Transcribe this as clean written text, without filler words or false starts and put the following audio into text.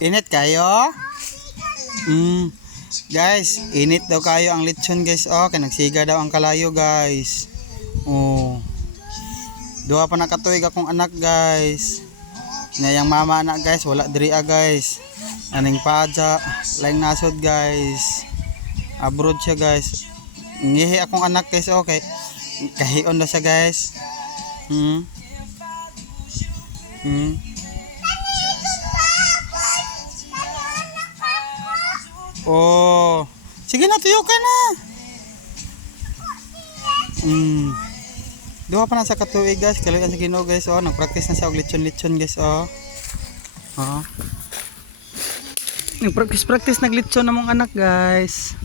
Init kayo? Guys, init daw kayo ang lechon guys. Oh, kaya nagsiga daw ang kalayo guys. Oh. Duha pa nakatuig akong anak guys. Nayang mama anak guys, wala diri guys. Aning paja, laing nasod guys. Abroad siya guys. Ngihi akong anak guys, okay. Kahion daw siya guys. Oh, sige na, tuyo ka na. Duha pa na sa katuig guys, kalayan sa Ginoo guys. Oh, nagpractice na sa og lechon guys. Oh. Nagpractice naglechon na mong anak guys.